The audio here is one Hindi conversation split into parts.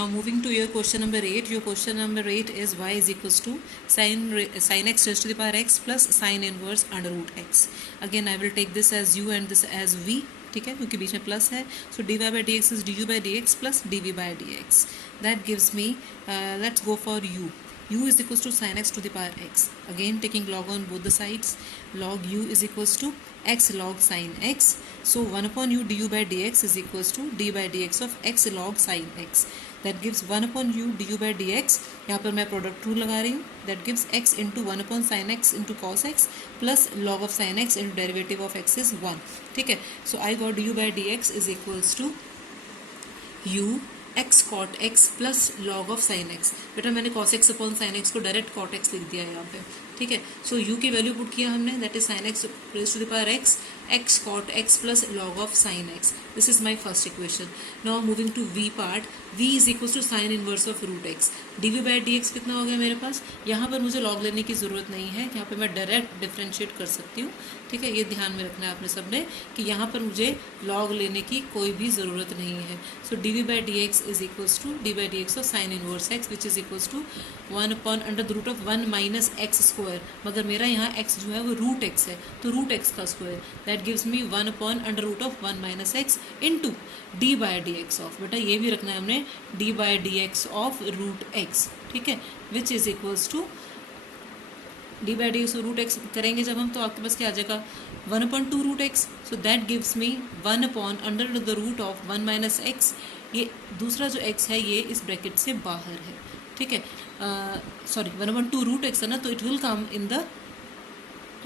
Now moving to your question number 8. Your question number 8 is y is equals to sin x raised to the power x plus sin inverse under root x. Again I will take this as u and this as v. ठीक है, क्योंकि बीच में प्लस है. So d y by d x is d u by d x plus d v by d x. That gives me, let's go for u. u is equals to sin x to the power x. Again taking log on both the sides. Log u is equals to x log sin x. So 1 upon u du by dx is equals to d by dx of x log sin x. That gives 1 upon u du by dx. यहाँ पर मैं प्रोडक्ट रूल लगा रही हूँ. That gives x into 1 upon sin x into cos x plus log of sin x into derivative of x is 1. ठीक है. So I got du by dx is equals to u x cot x plus log of sin x. बेटा मैंने cos x upon sin x को डायरेक्ट cot x लिख दिया है यहाँ पे. ठीक है. सो u की वैल्यू पुट किया हमने, that is sin x raise to the power x x cot x plus log of sin x. This is my first equation. Now moving to v part. v is equal to sine inverse of root x. D v by d x कितना हो गया मेरे पास. यहाँ पर मुझे log लेने की ज़रूरत नहीं है, यहाँ पर मैं डायरेक्ट डिफ्रेंशिएट कर सकती हूँ. ठीक है, ये ध्यान में रखना है आपने सबने कि यहाँ पर मुझे log लेने की कोई भी ज़रूरत नहीं है. So d v by d x is equals to d by d x of sine inverse x which is equals to 1 upon under the root of 1 minus x square. मगर मेरा यहाँ x जो है वो रूट x है, तो रूट x का square. That gives me 1 upon under root of 1 minus x into d by d x of, बेटा ये भी रखना है हमने, d by d x of root x. ठीक है, which is equals to d by d x root x करेंगे जब हम, तो आपके पास क्या आ जाएगा 1 upon 2 root x. So that gives me 1 upon under the root of 1 minus x. ये दूसरा जो x है ये इस ब्रैकेट से बाहर है. ठीक है, सॉरी 1 अपॉन 2 रूट एक्स है ना, तो it will come in the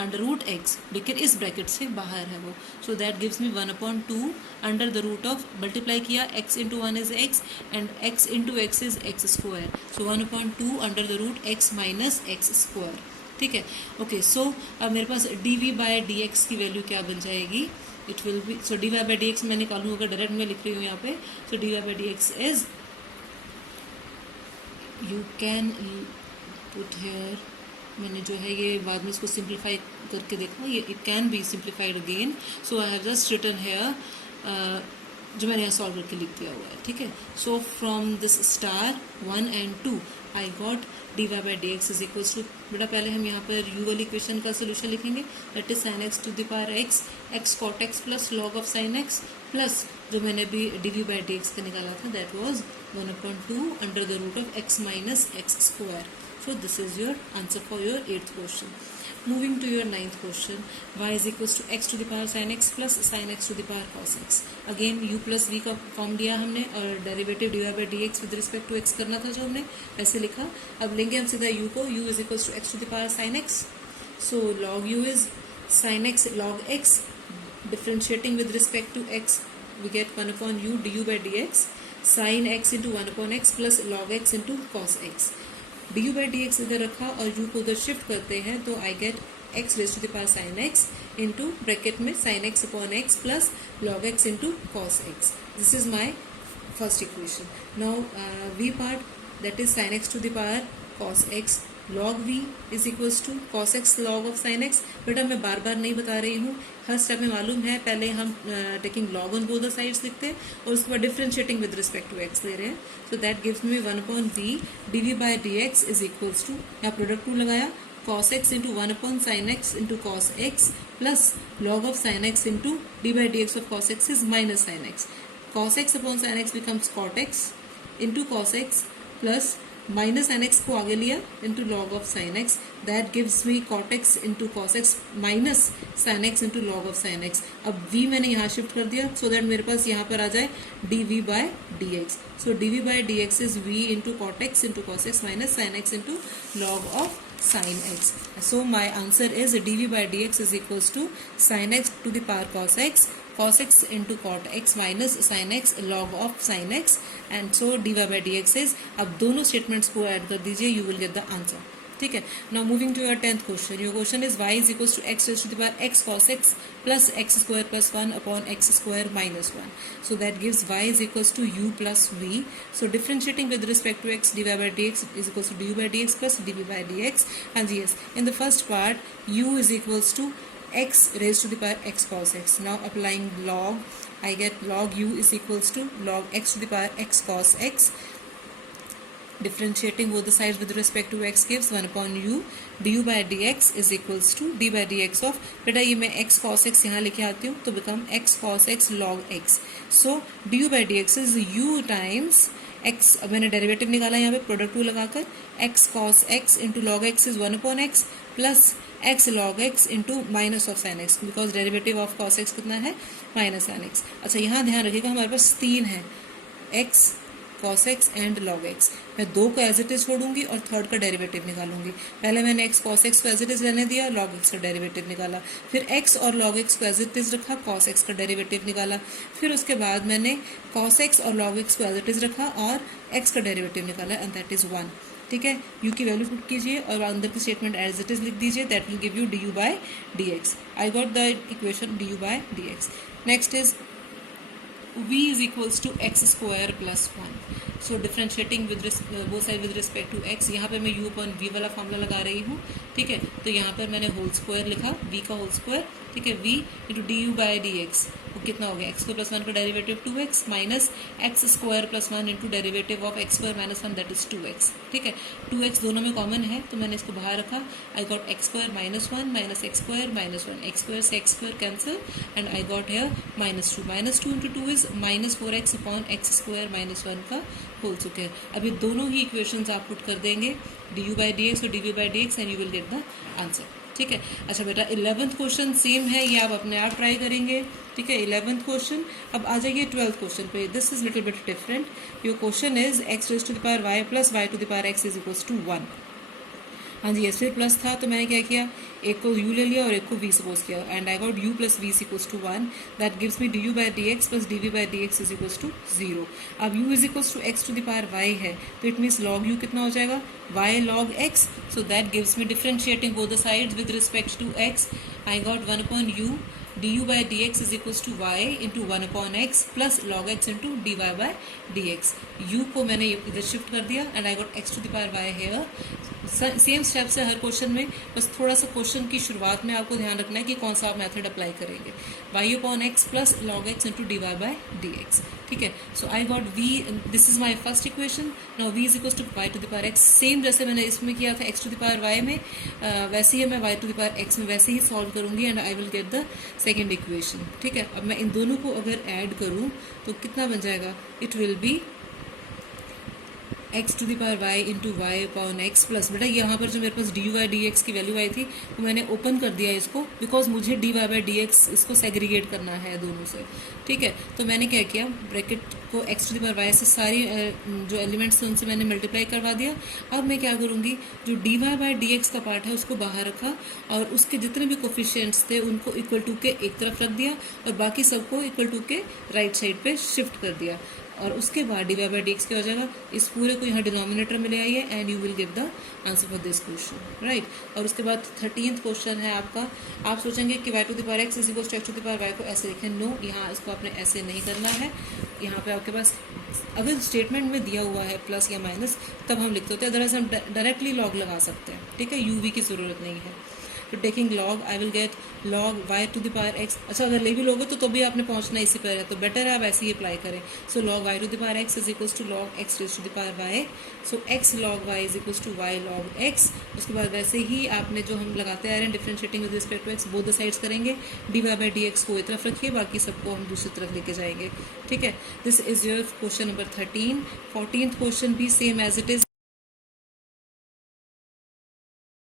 under root x, लेकिन इस ब्रैकेट से बाहर है वो. So that gives me 1 upon 2 under the root of, multiply किया x into 1 is x and x into x is x square. So 1 upon 2 under the root x minus x square. ठीक है, ओके. सो अब मेरे पास d v by d x की वैल्यू क्या बन जाएगी. It will be, so d y by d x मैं निकालूँ अगर डायरेक्ट में लिख रही हूँ यहाँ पे. So d y by d x is, you can put here, मैंने जो है ये बाद में इसको सिंप्लीफाई करके देखा, ये it can be simplified again. So I have just written here, जो मैंने यहाँ सॉल्व करके लिख दिया हुआ है. ठीक है. So from this star 1 and 2 I got d y by d x is equals to, बेटा पहले हम यहाँ पर यू वाली इक्वेशन का सोल्यूशन लिखेंगे. That is sine x to the power x x cot x plus log of sine x plus जो मैंने अभी d v by d x का निकाला था, that was 1 upon 2 under the root of x minus x square. So this is your answer for your 8th question. Moving to your 9th question, y is equals to x to the power sin x plus sin x to the power cos x. Again u plus v का फॉर्म लिया हमने और derivative d y by d x with respect to x करना था जो हमने वैसे लिखा. अब लेंगे हम सीधा u को. u is equals to x to the power sin x. So log u is sin x log x. Differentiating with respect to x, we get 1 upon u du by dx. Sin x into 1 upon x plus log x into cos x. D u by d x इधर रखा और यू को उधर शिफ्ट करते हैं, तो I get x raise to the power sine x into bracket में sine x upon x plus log x into cos x. This is my first equation. Now v part, that is sine x to the power cos x log v is equals to cos x log of sin x. बेटा मैं बार बार नहीं बता रही हूँ, हर स्टेप में मालूम है. पहले हम taking log on both the sides लिखते हैं और उसके बाद differentiating with respect to x ले रहे हैं. So that gives me 1 upon v d v by d x is equals to, यहाँ प्रोडक्ट टू लगाया, cos x into 1 upon sin x into cos x plus log of sin x into d by d x of cos x is minus sin x. cos x upon sin x becomes cot x into cos x plus minus sin x को आगे लिया into log of sin x. That gives me cot x into cos x minus sin x into log of sin x. अब v मैंने यहाँ शिफ्ट कर दिया सो दैट मेरे पास यहाँ पर आ जाए d v by d x. So d v by d x is v into cot x into cos x minus sin x into log of sin x. So my answer is d v by d x is equals to sin x to the power cos x into cot x minus sin x log of sin x, and so dy by dx is, अब दोनों स्टेटमेंट्स को ऐड कर दीजिए, you will get the answer. ठीक है. Now moving to your 10th question. Your question is y is equals to x raise to the power x cos x plus x square plus 1 upon x square minus 1. So that gives y is equals to u plus v. So differentiating with respect to x dy by dx is equals to du by dx plus dv by dx. हाँ जी, yes. In the first part u is equals to x raised to the power x cos x. Now applying log, I get log u is equals to log x to the power x cos x differentiating both the sides with respect to x gives 1 upon u du by dx is equals to d by dx of, बेटा ये मैं x cos x यहाँ लेके आती हूँ तो become x cos x log x. So du by dx is u times x, अब मैंने डेरिवेटिव निकाला यहाँ पे प्रोडक्ट टू लगाकर, x cos x into log x is 1 upon x plus x log x into minus of sin x, because derivative of cos x कितना है माइनस sin x. अच्छा यहाँ ध्यान रखिएगा हमारे पास तीन है, x cos x and log x. मैं दो को एज इट इज छोड़ूंगी और थर्ड का डेरिवेटिव निकालूंगी. पहले मैंने x cos x को एज इट इज रहने दिया, log x का डेरिवेटिव निकाला, फिर x और log x को एज इट इज रखा, cos x का डेरिवेटिव निकाला, फिर उसके बाद मैंने cos x और log x को एज इट इज रखा और x का डेरिवेटिव निकाला एंड दैट इज 1. ठीक है, u की वैल्यू पुट कीजिए और अंदर की स्टेटमेंट एज इट इज लिख दीजिए, that will give you du by dx. I got the equation du by dx. Next is v is equals to x square plus 1. So differentiating with both sides with respect to x, यहाँ पे मैं u upon v वाला फॉर्मूला लगा रही हूँ. ठीक है, तो यहाँ पर मैंने होल स्क्वायर लिखा, v का होल स्क्वायर. ठीक है, v into D u by d x, वो कितना हो गया, एक्स स्क्वायर प्लस 1 का derivative 2x minus x square plus 1 into derivative of x square minus 1 that is 2x. ठीक है, 2x दोनों में कॉमन है तो मैंने इसको बाहर रखा. I got x square minus 1 minus x square minus 1, x square से x square cancel and I got here minus 2. Minus 2 into 2 is minus 4x upon x square minus 1 का होल स्क्वायर. अभी दोनों ही इक्वेशंस आप पुट कर देंगे d u by d x और d v by d x and you will get the answer. ठीक है, अच्छा बेटा 11th क्वेश्चन सेम है, ये आप अपने आप ट्राई करेंगे. ठीक है, 11th क्वेश्चन. अब आ जाइए 12th क्वेश्चन पे. This is little bit different. Your question is x raise to the power y plus y to the power x is equals to 1. हाँ जी, एस फिर प्लस था तो मैंने क्या किया, एक को u ले लिया और एक को v सपोज किया and I got u plus v equals to 1. That gives me d u by d x plus d v by d x is equals to 0. अब u is equals to x to the power y है तो इट मीन्स log u कितना हो जाएगा, y log x. So that gives me differentiating both the sides with respect to x. I got 1 upon u d u by d x is equals to y into 1 upon x plus log x into d y by d x. U को मैंने इधर शिफ्ट कर दिया and I got x to the power y here. Same steps है हर क्वेश्चन में, बस थोड़ा सा क्वेश्चन की शुरुआत में आपको ध्यान रखना है कि कौन सा आप मेथड अप्लाई करेंगे. Y upon x plus log x into d y by d x. ठीक है, so I got v, this is my first equation. Now v is equals to y to the power x. Same जैसे मैंने इसमें किया था x to the power y में, वैसे ही मैं y to the power x में वैसे ही सॉल्व करूंगी and I will get the second equation. ठीक है, अब मैं इन दोनों को अगर ऐड करूँ तो कितना बन जाएगा, it will be x to the power y into y upon x plus, बेटा यहाँ पर जो मेरे पास d u by d x की वैल्यू आई थी वो मैंने ओपन कर दिया इसको, बिकॉज मुझे d y by d x इसको सेग्रीगेट करना है दोनों से. ठीक है, तो मैंने क्या किया, ब्रैकेट को x to the power y से सारी जो एलिमेंट्स थे उनसे मैंने मल्टीप्लाई करवा दिया. अब मैं क्या करूँगी, जो d y by d x का पार्ट है उसको बाहर रखा और उसके जितने भी कोफिशिएंट्स थे उनको इक्वल टू के एक तरफ रख दिया और बाकी सबको इक्वल टू के राइट साइड पे शिफ्ट कर दिया. और उसके बाद d y by d x क्या हो जाएगा, इस पूरे को यहाँ डिनोमिनेटर में ले आइए and you will give the answer for this question. Right, और उसके बाद 13th क्वेश्चन है आपका. आप सोचेंगे कि y to the power x is equals to x to the power y को ऐसे लिखें. नो, यहाँ इसको आपने ऐसे नहीं करना है. यहाँ पे आपके पास अगर स्टेटमेंट में दिया हुआ है प्लस या माइनस तब हम लिखते होते हैं, अदरवाइज हम डायरेक्टली लॉग लगा सकते हैं. ठीक है, यू वी की ज़रूरत नहीं है. तो taking log I will get log y to the power x. अच्छा, अगर ले भी लोगे तो भी आपने पहुंचना इसी पर है, तो बेटर है आप ऐसे ही अप्लाई करें. So log y to the power x is equals to log x raise to the power y. So x log y is equals to y log x. उसके बाद वैसे ही आपने जो हम लगाते आ रहे हैं differentiating with respect to x, both the sides करेंगे. D y by d x को एक तरफ रखिए, बाकी सबको हम दूसरी तरफ लेके जाएंगे. ठीक है, this is your question number 13. 14th question भी सेम एज इट इज.